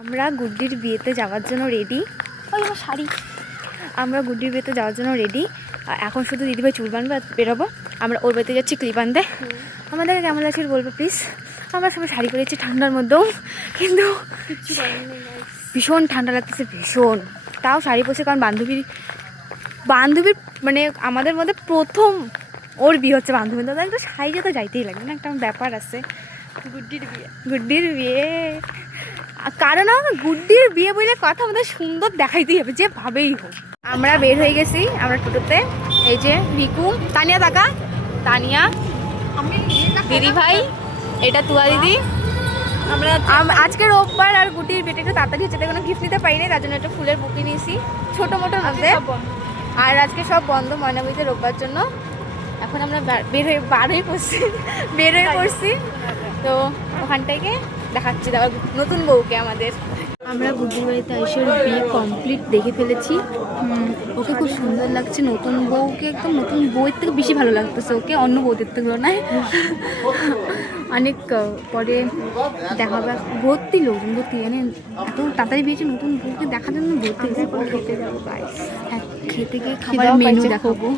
আমরা গুড্ডির বিয়েতে যাওয়ার জন্য রেডি। ওই আমার শাড়ি। আমরা গুড্ডির বিয়েতে যাওয়ার জন্য রেডি। এখন শুধু দিদিভাই চুল বাঁধবে, বেরোবো। আমরা ওর বাড়িতে যাচ্ছি ক্লিপ আনতে। আমাদেরকে কেমন লাগছে বলবো প্লিজ। আমরা সবাই শাড়ি পরেছি ঠান্ডার মধ্যেও, কিন্তু ভীষণ ঠান্ডা লাগতেছে, ভীষণ। তাও শাড়ি পরছে কারণ বান্ধবীর মানে আমাদের মধ্যে প্রথম ওর বিয়ে হচ্ছে বান্ধবীর, দাদা একটু শাড়িতে তো যাইতেই লাগবে না, একটা ব্যাপার আছে। গুড্ডির বিয়ে কারণ আমার গুড্ডির বিয়ে বলে কথা আমাদের সুন্দর দেখাইতেই হবে যেভাবেই হোক। আমরা বের হয়ে গেছি, আমরা টোটোতে। এই যে রিকু, তানিয়া টাকা, তানিয়া, দিদি ভাই, এটা তুয়া দিদি। আমরা আজকে রোববার আর গুড্ডির বিয়েটা একটু তাড়াতাড়ি হচ্ছে, কোনো গিফট নিতে পারিনি, তার জন্য একটা ফুলের বুকে নিয়েছি ছোটো মোটোর মধ্যে। আর আজকে সব বন্ধ ময়নাগুড়িতে রোববার জন্য। এখন আমরা বের হয়ে পড়ছি তো ওখান থেকে দেখাচ্ছি আবার নতুন বউকে আমাদের। আমরা গুড্ডির বাড়িতে এসে বিয়ে কমপ্লিট দেখে ফেলেছি। ওকে খুব সুন্দর লাগছে, নতুন বউকে একদম নতুন বউয়ের থেকে বেশি ভালো লাগতেছে ওকে, অন্য বউদের তুলনায়। অনেক পরে দেখা হবে, ভর্তি লোকজন, ভর্তি মানে এত তাড়াতাড়ি বিয়েছে নতুন বউকে দেখার জন্য ভর্তি। খেতে যাবো, খেতে গিয়ে খাবার মেনু দেখাবো।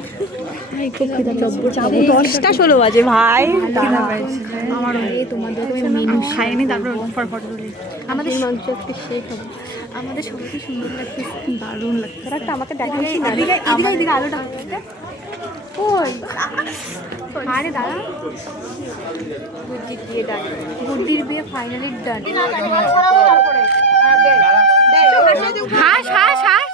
10টা 16 বাজে ভাই। আমার তোমাদের মেনু খাইনি, তারপর ফটো তুলি। আমাদের মাংস একটু শেষ হবে। আমাদের সত্যি সুন্দর লাগছে, দারুণ লাগছে। একটা আমাকে দেখাচ্ছি, এদিকে আলোটা আরে দাঁড়া। গুড্ডির বিয়ে ফাইনালি ডান। হাস হাস হাস।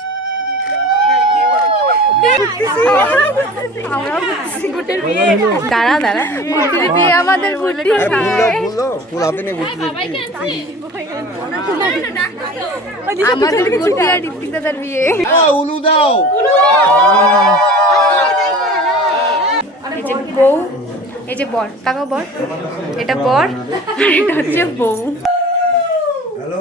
আমাদের গুড্ডির গুড্ডি আর ঋত্বিক দাদার বিয়ে। এই যে বউ, এই যে বর, তাকাও বর, এটা বর আর এটা হচ্ছে বউ। হ্যালো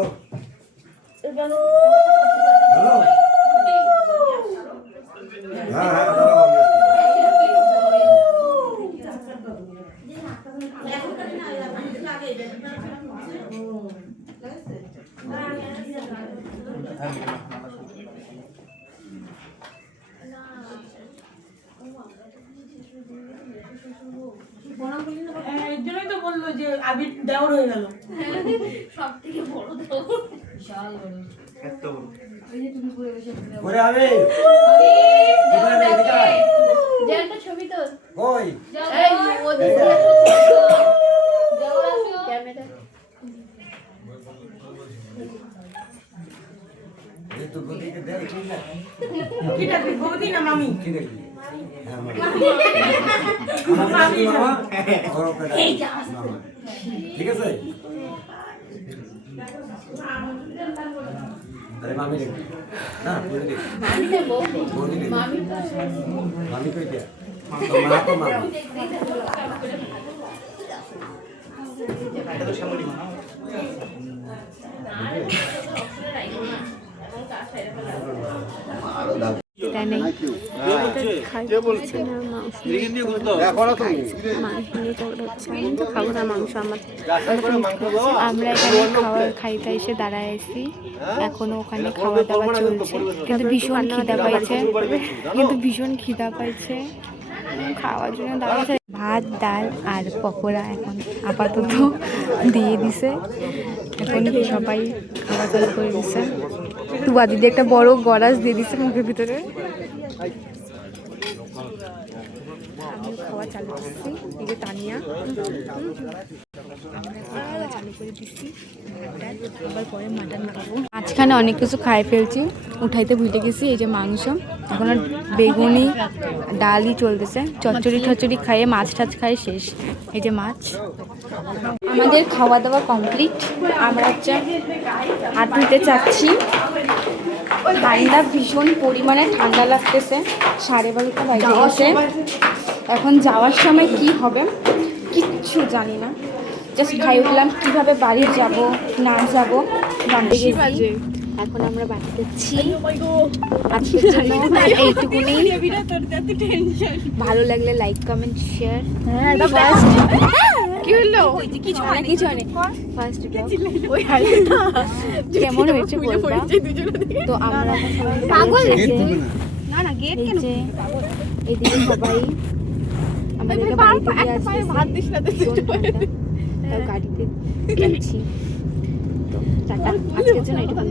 জন্যই তো বললো যে আবির দেওর হয়ে গেল। সব থেকে বড় দেওর, বিশাল বড়, এত বড়। ওই যে তুমি ঘুরে বসে ঘুরে আবে যে একটা ছবি তো কই এই ওদিকে দেওর আসো ক্যামেরা। এই তো গদিকে দেখ কি না, কিটা গদি না মামি কি দেখি। ঠিক আছে, মামি না মামি কই দিয়া মা তো মা এটা তো শ্যামলী মা আমরা এখানে খাইতে এসে দাঁড়াইছি, এখনো ওখানে খাওয়া দাওয়া চলছে, কিন্তু ভীষণ খিদা পাইছে, খাওয়ার জন্য দাঁড়াচ্ছে। ভাত, ডাল আর পকোড়া এখন আপাতত দিয়ে দিছে, এখন সবাই খাওয়া চালু করে দিছে। তুবা দিদি একটা বড় গরাস দিয়ে দিছে মুখের ভিতরে। আমি খাওয়া চালু করছি, এই যে তানিয়া চালু করে দিচ্ছি। আবার পরে মাটন খাবো। মাঝখানে অনেক কিছু খাই ফেলছি, উঠাইতে ভুলে গেছি। এই যে মাংস, এখন আর বেগুনি ডালই চলতেছে, চচ্চড়ি খাইয়ে মাছ টাছ খাই শেষ। এই যে মাছ। আমাদের খাওয়া দাওয়া কমপ্লিট, আমরা হচ্ছে হাত ধুতে চাচ্ছি। ঠান্ডা, ভীষণ পরিমাণে ঠান্ডা লাগতেছে, 12:30 বাজে গেছে। এখন যাওয়ার সময় কি হবে কিচ্ছু জানি না, জাস্ট খাই উঠলাম, কীভাবে বাড়ি যাব না যাব জানতে গেছি। এখন আমরা বাড়ি যাচ্ছি। আজকের জন্য এইটুকুনি। ভালো লাগলে লাইক, কমেন্ট, শেয়ার। হলো কিছু না কিছু নেই ফার্স্ট ওই হালটা কেমন হয়েছে বলবা তো আমরা পাগল না না গেট কেন এদিকে সবাই আমাদেরকে বাড়িতে দিয়ে আসছে ভাত দিস না গাড়িতে যাচ্ছি তো টাটা আজকের জন্য এটুকু